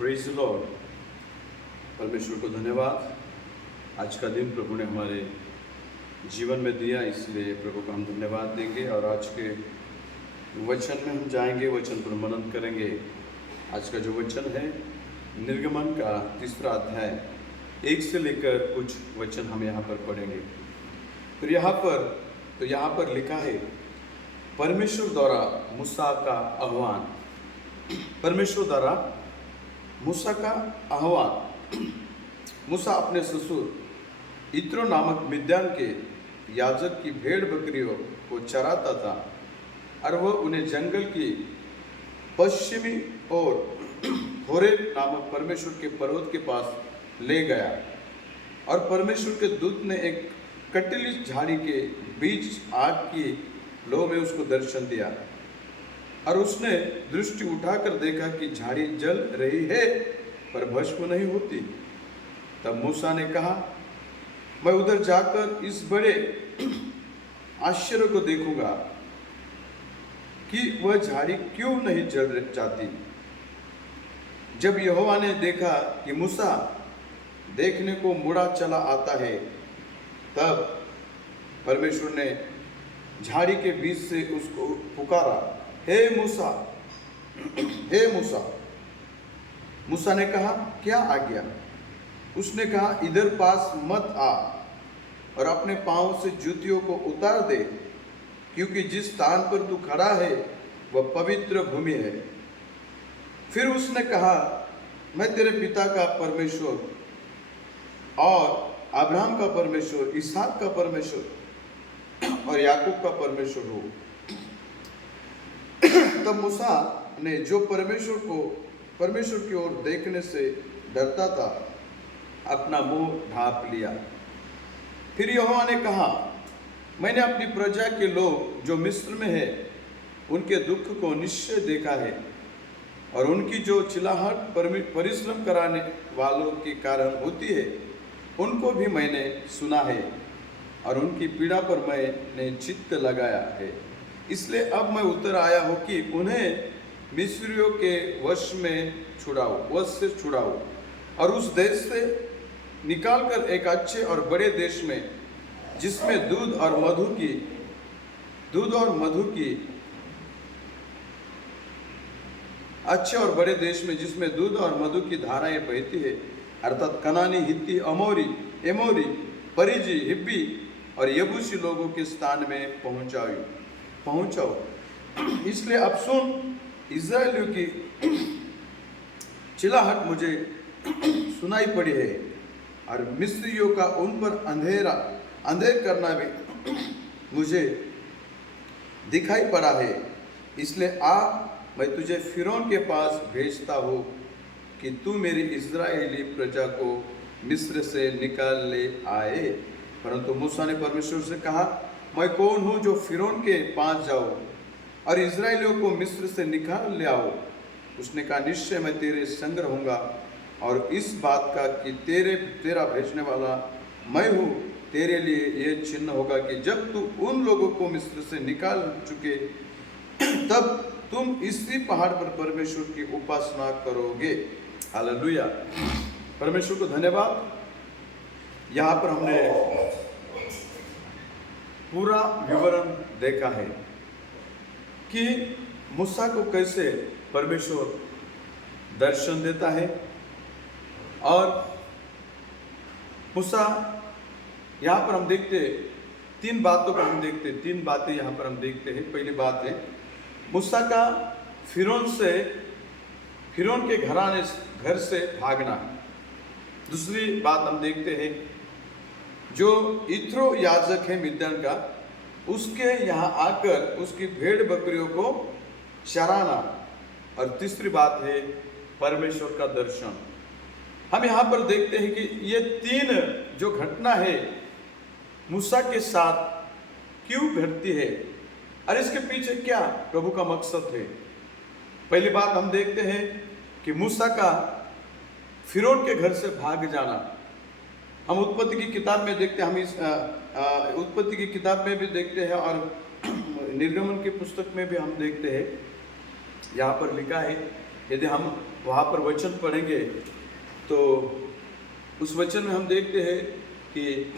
Praise the Lord. परमेश्वर को धन्यवाद। आज का दिन प्रभु ने हमारे जीवन में दिया, इसलिए प्रभु को हम धन्यवाद देंगे। और आज के वचन में हम जाएंगे, वचन पर मनन करेंगे। आज का जो वचन है निर्गमन का 3 अध्याय 1 से लेकर कुछ वचन हम यहाँ पर पढ़ेंगे। फिर यहाँ पर लिखा है, परमेश्वर द्वारा मूसा का आह्वान। परमेश्वर द्वारा मूसा का आह्वान। मूसा अपने ससुर इत्रो नामक मिद्यान के याजक की भेड़ बकरियों को चराता था और वह उन्हें जंगल की पश्चिमी ओर होरेब नामक परमेश्वर के पर्वत के पास ले गया। और परमेश्वर के दूत ने एक कटीली झाड़ी के बीच आग की लो में उसको दर्शन दिया। और उसने दृष्टि उठाकर देखा कि झाड़ी जल रही है पर भस्म नहीं होती। तब मूसा ने कहा, मैं उधर जाकर इस बड़े आश्चर्य को देखूंगा कि वह झाड़ी क्यों नहीं जल जाती। जब यहोवा ने देखा कि मूसा देखने को मुड़ा चला आता है, तब परमेश्वर ने झाड़ी के बीच से उसको पुकारा, हे मूसा, हे मूसा। मूसा ने कहा, क्या आज्ञा? उसने कहा, इधर पास मत आ और अपने पांव से जूतियों को उतार दे, क्योंकि जिस स्थान पर तू खड़ा है वह पवित्र भूमि है। फिर उसने कहा, मैं तेरे पिता का परमेश्वर और अब्राहम का परमेश्वर, इसहाक का परमेश्वर और याकूब का परमेश्वर हूँ। तब मूसा ने जो परमेश्वर की ओर देखने से डरता था, अपना मुंह ढांप लिया। फिर यहोवा ने कहा, मैंने अपनी प्रजा के लोग जो मिस्र में है उनके दुख को निश्चय देखा है, और उनकी जो चिल्लाहट परिश्रम कराने वालों के कारण होती है उनको भी मैंने सुना है, और उनकी पीड़ा पर मैंने चित्त लगाया है। इसलिए अब मैं उतर आया हूँ कि उन्हें मिस्रियों के वश से छुड़ाऊँ और उस देश से निकालकर एक अच्छे और बड़े देश में, जिसमें दूध और मधु की अच्छे और बड़े देश में जिसमें दूध और मधु की धाराएं बहती है, अर्थात कनानी, हित्ती, एमोरी, परिजी, हिब्बी और यबूसी लोगों के स्थान में पहुंचाओ। इसलिए अब सुन, इज़राइलियों की चिल्लाहट मुझे सुनाई पड़ी है, और मिस्रियों का उन पर अंधेर करना भी मुझे दिखाई पड़ा है। इसलिए आ, मैं तुझे फिरौन के पास भेजता हूँ कि तू मेरी इज़राइली प्रजा को मिस्र से निकाल ले आए। परंतु मूसा ने परमेश्वर से कहा, मैं कौन हूँ जो फिरौन के पास जाऊँ और इज़राइलियों को मिस्र से निकाल ले आओ? उसने कहा, निश्चय मैं तेरे संग रहूँगा, और इस बात का कि तेरा भेजने वाला मैं हूँ, तेरे लिए ये चिन्ह होगा कि जब तू उन लोगों को मिस्र से निकाल चुके, तब तुम इसी पहाड़ पर परमेश्वर की उपासना करोगे। हालेलुया। परमेश्वर को धन्यवाद। यहाँ पर हमने पूरा विवरण देखा है कि मूसा को कैसे परमेश्वर दर्शन देता है। और मूसा, यहाँ पर हम देखते 3 बातों पर हम देखते 3 बातें यहाँ पर हम देखते हैं। पहली बात है मूसा का फिरौन के घर से भागना। दूसरी बात हम देखते हैं जो इत्रो याजक है मिद्यान का, उसके यहाँ आकर उसकी भेड़ बकरियों को चराना। और तीसरी बात है परमेश्वर का दर्शन। हम यहाँ पर देखते हैं कि ये 3 जो घटना है मूसा के साथ क्यों घटती है और इसके पीछे क्या प्रभु का मकसद है। पहली बात हम देखते हैं कि मूसा का फिरौन के घर से भाग जाना। हम उत्पत्ति की किताब में देखते हैं, हम इस उत्पत्ति की किताब में भी देखते हैं और निर्गमन की पुस्तक में भी हम देखते हैं। यहाँ पर लिखा है यदि हम वहाँ पर वचन पढ़ेंगे तो उस वचन में हम देखते हैं कि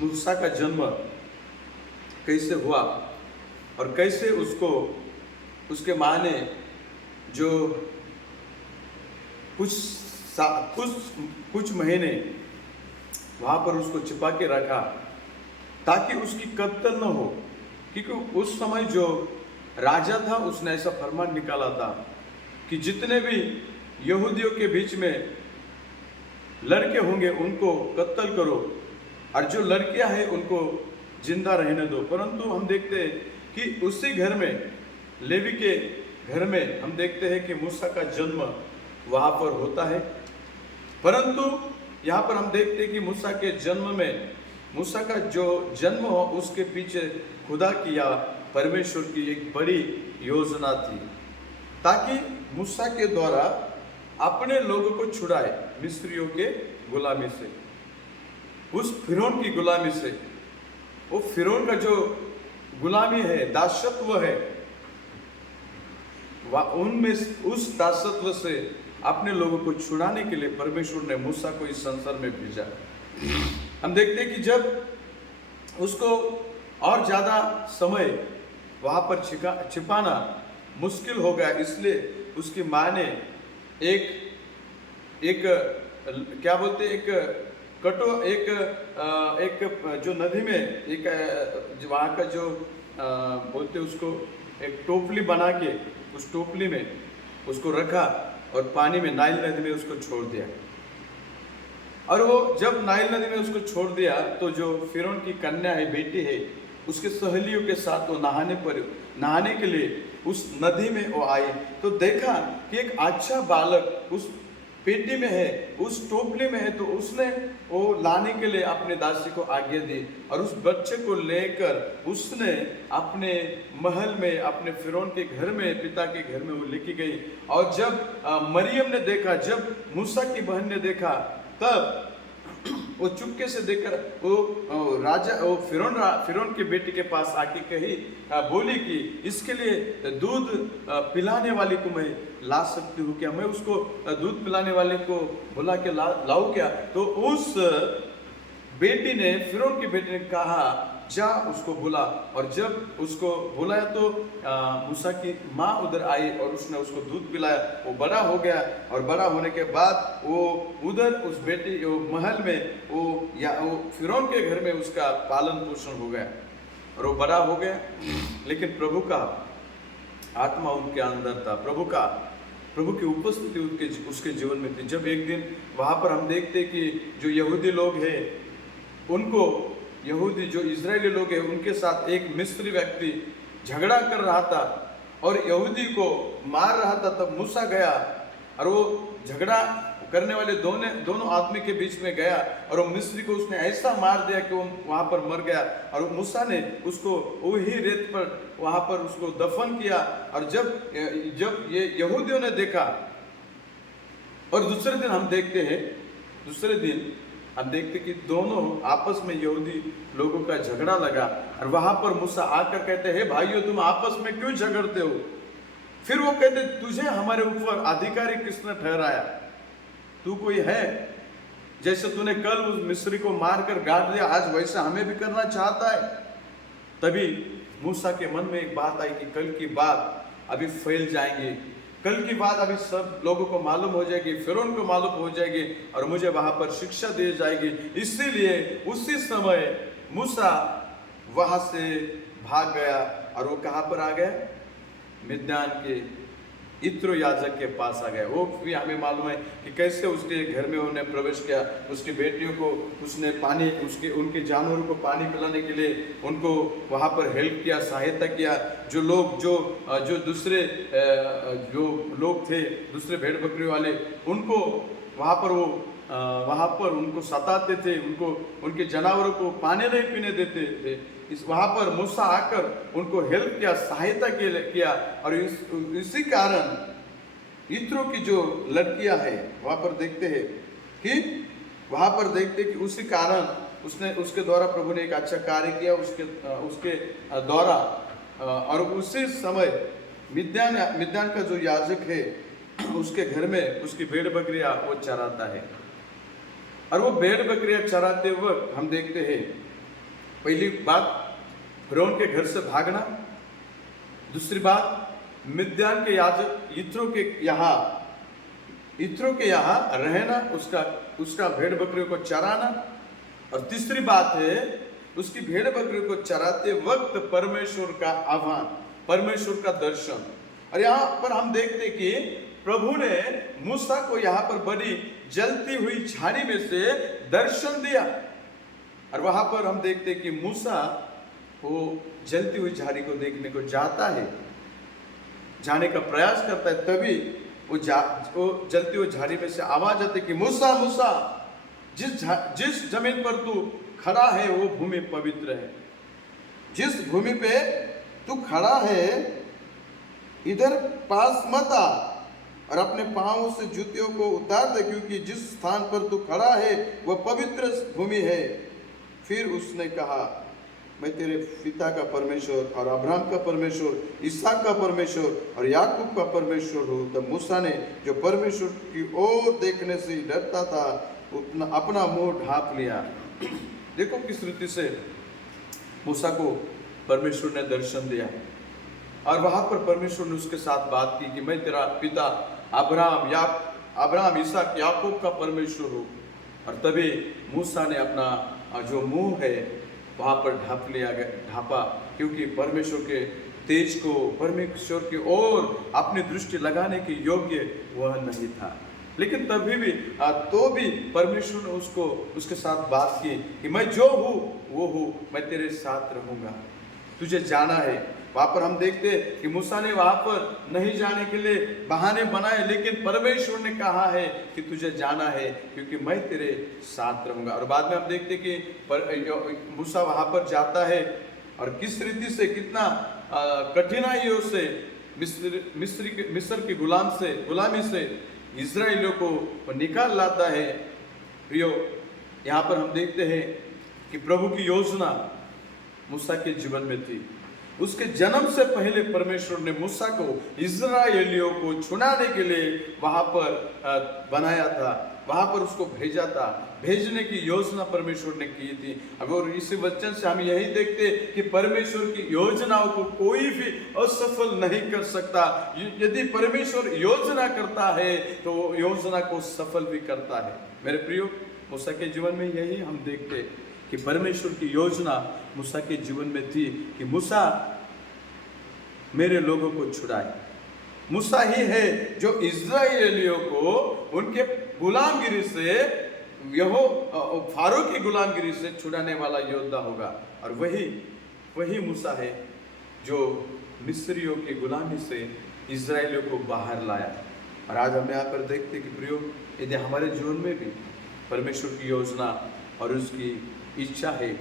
मूसा का जन्म कैसे हुआ और कैसे उसको उसके माँ ने जो कुछ महीने वहाँ पर उसको छिपा के रखा ताकि उसकी कत्ल न हो, क्योंकि उस समय जो राजा था उसने ऐसा फरमान निकाला था कि जितने भी यहूदियों के बीच में लड़के होंगे उनको कत्ल करो और जो लड़कियां हैं उनको जिंदा रहने दो। परंतु हम देखते हैं कि उसी घर में, लेवी के घर में, हम देखते हैं कि मूसा का जन्म वहाँ पर होता है। परंतु यहाँ पर हम देखते हैं कि मूसा के जन्म में, मूसा का जो जन्म हो उसके पीछे खुदा की या परमेश्वर की एक बड़ी योजना थी, ताकि मूसा के द्वारा अपने लोगों को छुड़ाए मिस्रियों के गुलामी से, उस फिरौन की गुलामी से। वो फिरौन का जो गुलामी है, दासत्व है, उनमें उस दासत्व से अपने लोगों को छुड़ाने के लिए परमेश्वर ने मूसा को इस संसार में भेजा। हम देखते हैं कि जब उसको और ज्यादा समय वहां पर छिपाना मुश्किल हो गया, इसलिए उसकी माँ ने एक क्या बोलते, एक जो नदी में एक वहाँ का जो बोलते उसको एक टोपली बना के उस टोपली में उसको रखा और पानी में, नाइल नदी में उसको छोड़ दिया। और वो जब नाइल नदी में उसको छोड़ दिया तो जो फिरौन की कन्या है, बेटी है, उसके सहेलियों के साथ वो नहाने के लिए उस नदी में वो आई तो देखा कि एक अच्छा बालक उस पेटी में है, उस टोपली में है, तो उसने वो लाने के लिए अपने दासी को आज्ञा दी और उस बच्चे को लेकर उसने अपने महल में, अपने फिरौन के घर में, पिता के घर में वो लेके गई। और जब मरियम ने देखा, जब मूसा की बहन ने देखा, तब वो चुपके से देखकर वो राजा, वो फिरौन के बेटी के पास आके कही, बोली कि इसके लिए दूध पिलाने वाली को मैं ला सकती हूँ क्या, मैं उसको दूध पिलाने वाले को बुला के लाऊं क्या। तो उस बेटी ने, फिरौन की बेटी ने कहा, जा उसको बुला। और जब उसको बुलाया तो मूसा की माँ उधर आई और उसने उसको दूध पिलाया। वो बड़ा हो गया और बड़ा होने के बाद वो उधर उस बेटी वो महल में वो फिरौन के घर में उसका पालन पोषण हो गया और वो बड़ा हो गया। लेकिन प्रभु का आत्मा उनके अंदर था, प्रभु की उपस्थिति उसके जीवन में थी। जब एक दिन वहाँ पर हम देखते कि जो यहूदी लोग हैं उनको, यहूदी जो इजरायली लोग हैं उनके साथ एक मिस्री व्यक्ति झगड़ा कर रहा था और यहूदी को मार रहा था। तब मूसा गया और वो झगड़ा करने वाले दोनों आदमी के बीच में गया और वो मिस्री को उसने ऐसा मार दिया कि वो वहाँ पर मर गया। और मूसा ने उसको वही रेत पर वहाँ पर उसको दफन किया। और जब ये यहूदियों ने देखा, और दूसरे दिन हम देखते कि दोनों आपस में यहूदी लोगों का झगड़ा लगा और वहां पर मूसा आकर कहते हैं, भाइयों तुम आपस में क्यों झगड़ते हो। फिर वो कहते, तुझे हमारे ऊपर अधिकारी किसने ठहराया, तू कोई है, जैसे तूने कल उस मिस्री को मारकर गाड़ दिया आज वैसा हमें भी करना चाहता है। तभी मूसा के मन में एक बात आई कि कल की बात अभी फैल जाएंगे, कल की बात अभी सब लोगों को मालूम हो जाएगी, फिरौन को मालूम हो जाएगी और मुझे वहां पर शिक्षा दी जाएगी। इसीलिए उसी समय मूसा वहां से भाग गया और वो कहां पर आ गया, मिद्यान के इत्रो याजक के पास आ गया। वो भी हमें मालूम है कि कैसे उसके घर में उन्होंने प्रवेश किया, उसकी बेटियों को उसने पानी, उनके जानवरों को पानी पिलाने के लिए उनको वहाँ पर हेल्प किया, सहायता किया। जो दूसरे जो लोग थे, दूसरे भेड़ बकरी वाले, उनको वहाँ पर उनको सताते थे, उनके जानवरों को पानी नहीं पीने देते थे। वहाँ पर मूसा आकर उनको हेल्प किया, सहायता किया। और इसी कारण इत्रो की जो लड़कियां हैं वहाँ पर देखते हैं कि उसी कारण उसके द्वारा प्रभु ने एक अच्छा कार्य किया उसके द्वारा। और उसी समय मिद्यान का जो याजक है उसके घर में उसकी भेड़ बकरियां वो चराता है। और वो भेड़ बकरियां चराते वक्त हम देखते हैं, पहली बात फिरौन के घर से भागना, दूसरी बात मिद्यान के याजक इत्रो के यहाँ रहना, उसका भेड़ बकरियों को चराना, और तीसरी बात है उसकी भेड़ बकरियों को चराते वक्त परमेश्वर का आह्वान, परमेश्वर का दर्शन। और यहाँ पर हम देखते कि प्रभु ने मूसा को यहाँ पर बड़ी जलती हुई झाड़ी में से दर्शन दिया। और वहां पर हम देखते कि मूसा वो जलती हुई झाड़ी को देखने को जाता है, जाने का प्रयास करता है, तभी वो जलती हुई झाड़ी में से आवाज आती है कि मूसा मूसा, जिस जमीन पर तू खड़ा है वो भूमि पवित्र है। जिस भूमि पे तू खड़ा है इधर पास मत आ, और अपने पांवों से जूतियों को उतार दे, क्योंकि जिस स्थान पर तू खड़ा है वह पवित्र भूमि है। फिर उसने कहा, मैं तेरे पिता का परमेश्वर और अब्राहम का परमेश्वर, इसहाक का परमेश्वर और याकूब का परमेश्वर हूँ। तब मूसा ने, जो परमेश्वर की ओर देखने से डरता था, अपना मुंह ढांप लिया। देखो किस रीति से मूसा को परमेश्वर ने दर्शन दिया, और वहां पर परमेश्वर ने उसके साथ बात की कि मैं तेरा पिता अब्राहम इसहाक याकूब का परमेश्वर हूँ। और तभी मूसा ने अपना जो मुंह है वहां पर ढांपा, क्योंकि परमेश्वर के तेज को, परमेश्वर की ओर अपनी दृष्टि लगाने के योग्य वह नहीं था। लेकिन तभी भी तो भी परमेश्वर ने उसके साथ बात की कि मैं जो हूँ वो हूँ, मैं तेरे साथ रहूंगा, तुझे जाना है। वहां पर हम देखते कि मूसा ने वहां पर नहीं जाने के लिए बहाने बनाए, लेकिन परमेश्वर ने कहा है कि तुझे जाना है क्योंकि मैं तेरे साथ रहूंगा। और बाद में हम देखते कि मूसा वहां पर जाता है और किस रीति से, कितना कठिनाइयों से मिस्र की गुलामी से इजराइलियों को निकाल लाता है। प्रियो, यहाँ पर हम देखते हैं कि प्रभु की योजना मूसा के जीवन में थी। उसके जन्म से पहले परमेश्वर ने मूसा को इजराइलियों को छुड़ाने के लिए वहां पर बनाया था, वहां पर उसको भेजा था। भेजने की योजना परमेश्वर ने की थी। अब और इस वचन से हम यही देखते कि परमेश्वर की योजनाओं को कोई भी असफल नहीं कर सकता। यदि परमेश्वर योजना करता है तो योजना को सफल भी करता है। मेरे प्रियो, मूसा के जीवन में यही हम देखते कि परमेश्वर की योजना मूसा के जीवन में थी कि मूसा मेरे लोगों को छुड़ाए। मूसा ही है जो इजराइलियों को उनके गुलामगिरी से, फारो की गुलामगिरी से छुड़ाने वाला योद्धा होगा। और वही मूसा है जो मिस्रियों की गुलामी से इजराइलियों को बाहर लाया। और आज हम यहाँ पर देखते कि प्रियो, यदि हमारे जीवन में भी परमेश्वर की योजना और उसकी इच्छा है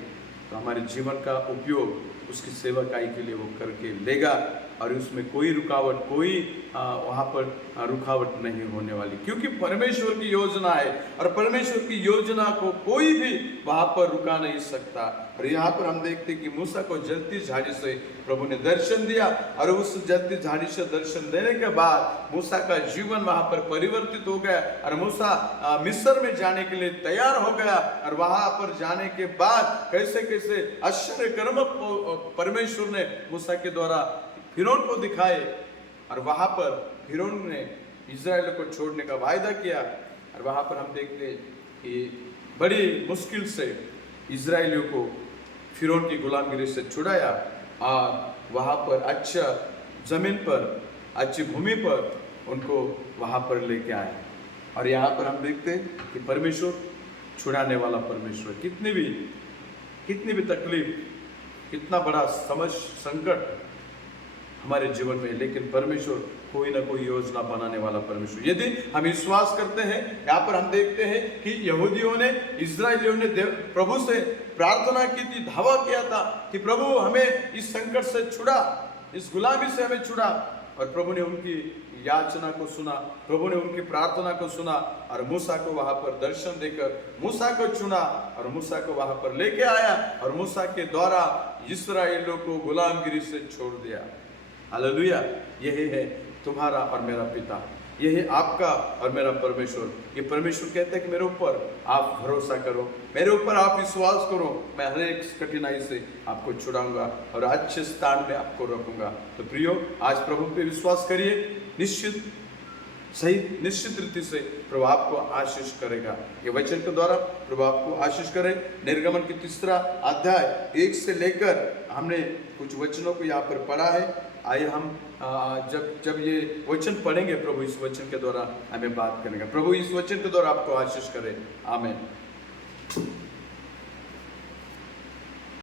तो हमारे जीवन का उपयोग उसकी सेवकाई के लिए वो करके लेगा, और उसमें कोई रुकावट, कोई वहाँ पर रुकावट नहीं होने वाली, क्योंकि परमेश्वर की योजना है और परमेश्वर की योजना को कोई भी वहाँ पर रुका नहीं सकता। और यहाँ पर हम देखते कि मूसा को जलती झाड़ी से प्रभु ने दर्शन दिया, और उस जलती झाड़ी से दर्शन देने के बाद मूसा का जीवन वहाँ पर परिवर्तित हो गया, और मूसा मिस्र में जाने के लिए तैयार हो गया। और वहाँ पर जाने के बाद कैसे कैसे आश्चर्य कर्म परमेश्वर ने मूसा के द्वारा फिरौन को दिखाए, और वहां पर फिरौन ने इजराइल को छोड़ने का वायदा किया। और वहां पर हम देखते कि बड़ी मुश्किल से इजराइलियों को फिरौन की गुलामगिरी से छुड़ाया, और वहां पर अच्छा जमीन पर, अच्छी भूमि पर उनको वहां पर लेके आए। और यहाँ पर हम देखते कि परमेश्वर छुड़ाने वाला परमेश्वर, कितनी भी तकलीफ, कितना बड़ा संकट हमारे जीवन में, लेकिन परमेश्वर कोई ना कोई योजना बनाने वाला परमेश्वर। यदि हम विश्वास करते हैं, यहाँ पर हम देखते हैं कि यहूदियों ने, इजराइलियों ने प्रभु से प्रार्थना की थी, दावा किया था कि प्रभु हमें इस संकट से छुड़ा, इस गुलामी से हमें छुड़ा। और प्रभु ने उनकी याचना को सुना, प्रभु ने उनकी प्रार्थना को सुना, और मूसा को वहां पर दर्शन देकर मूसा को चुना, और मूसा को वहां पर लेके आया, और मूसा के द्वारा इस्राएलियों को गुलामगिरी से छोड़ दिया। हालेलुया। यही है तुम्हारा और मेरा पिता, ये है आपका और मेरा परमेश्वर। ये परमेश्वर कहते हैं कि मेरे ऊपर आप भरोसा करो, मेरे ऊपर आप विश्वास करो, मैं हर एक कठिनाई से आपको छुड़ाऊंगा और अच्छे स्थान में आपको रखूंगा। तो प्रियो, आज प्रभु पे विश्वास करिए, निश्चित रीति से प्रभु आपको आशीष करेगा। ये वचन के द्वारा प्रभु आपको आशीष करे। निर्गमन की 3 अध्याय 1 से लेकर हमने कुछ वचनों को यहाँ पर पढ़ा है। आइए हम जब ये वचन पढ़ेंगे, प्रभु इस वचन के द्वारा हमें बात करेंगे। प्रभु इस वचन के द्वारा आपको आशीष करे। आमीन।